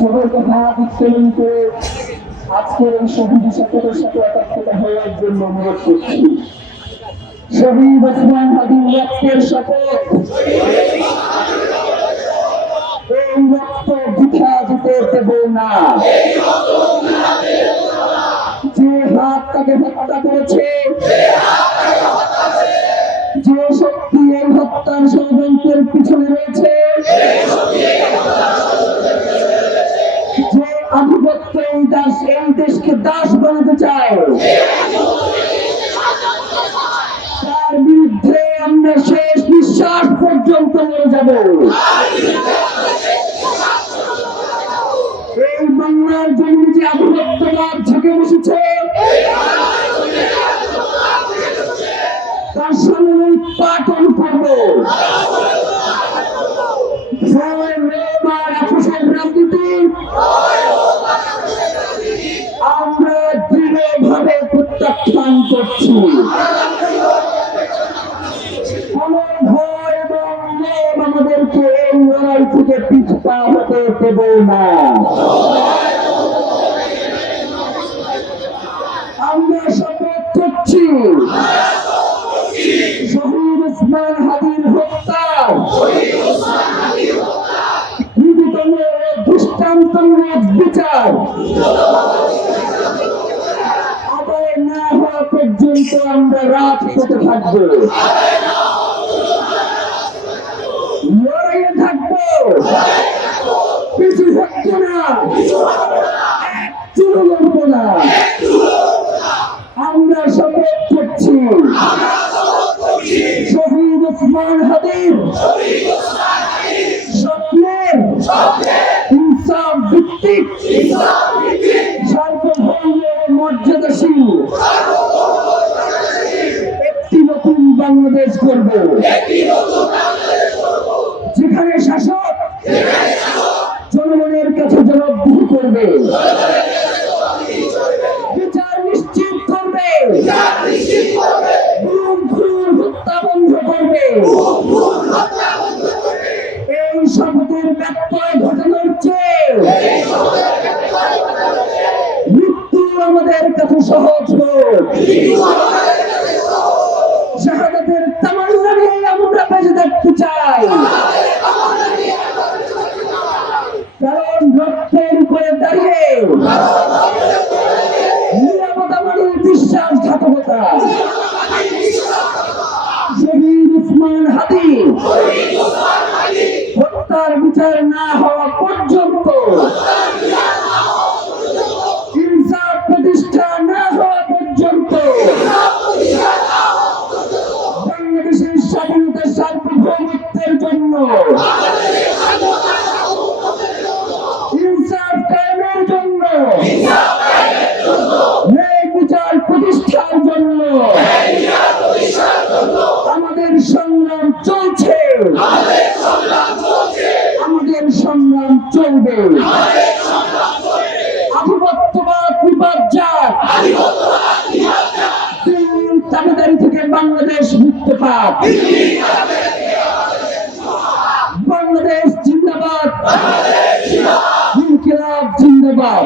সবাইকে হাত উত্তোলন করে আজকের এই শহীদ শপথের সাথে একাত্মতা হওয়ার জন্য অনুরোধ করছি। শহীদ ওসমান হাদির রক্তের শপথ, এই রক্ত বৃথা যেতে দেব না। যে হাত তাকে হত্যা করেছে, যে শক্তি এই হত্যার ষড়যন্ত্রের পিছনে রয়েছে, যে আধিপত্য এই দেশকে দাস বানাতে চায়, তার বিরুদ্ধে আমরা শেষ নিঃশ্বাস পর্যন্ত মরে যাব। এই বাংলার জন্য যে আধিপত্যবাদ ঝুঁকে বসেছে, তার সামনে উৎপাদন করব। রাজনীতি আমরা দৃঢ়ভাবে প্রত্যাখ্যান করছি। ভয় এবং লোভ আমাদেরকে এই লড়াই থেকে পিছপা হতে দেব না। আমরা শপথ করছি, শহীদ ওসমান হাদির হত্যা দৃষ্টান্তমূলক বিচার আদায় না হওয়া পর্যন্ত আমরা রাজপথে থাকবো, লড়াইয়ে থাকবো, পিছু হটবো না, চুলো লড়বো না। আমরা শপথ করছি, শহীদ ওসমান হাদির স্বপ্নের ইনসাফ ভিত্তিক সার্বভৌম মর্যাদাশীল একটি নতুন বাংলাদেশ করব, যেখানে শাসক জনগণের কাছে জবাবদিহি করবে, বিচার নিশ্চিত করবে, হত্যা বন্ধ করবে। এই শপথের ব্যত্যয় ঘটানোর চেয়ে মৃত্যু আমাদের কাছে সহজ হোক। শাহাদাতের তামান্না নিয়ে আমরা বেঁচে থাকতে চাই, কারণ রক্তের উপরে দাঁড়িয়ে নিরাপত্তা মানে বিশ্বাসঘাতকতা। শহীদ ওসমান হাদি হত্যার বিচার না হওয়া পর্যন্ত, ইনসাফ প্রতিষ্ঠা না হওয়া পর্যন্ত বাংলাদেশের স্বাধীনতা সার্বভৌমত্বের জন্য, ইনসাফ কায়েমের জন্য, ন্যায় বিচার প্রতিষ্ঠার জন্য আমাদের সংগ্রাম চলছে, আমাদের সংগ্রাম চলবে। আধিপত্যবাদ বিপর্যয়, দাবিদারি থেকে বাংলাদেশ মুক্ত পাক। বাংলাদেশ জিন্দাবাদ, ইনকিলাব জিন্দাবাদ।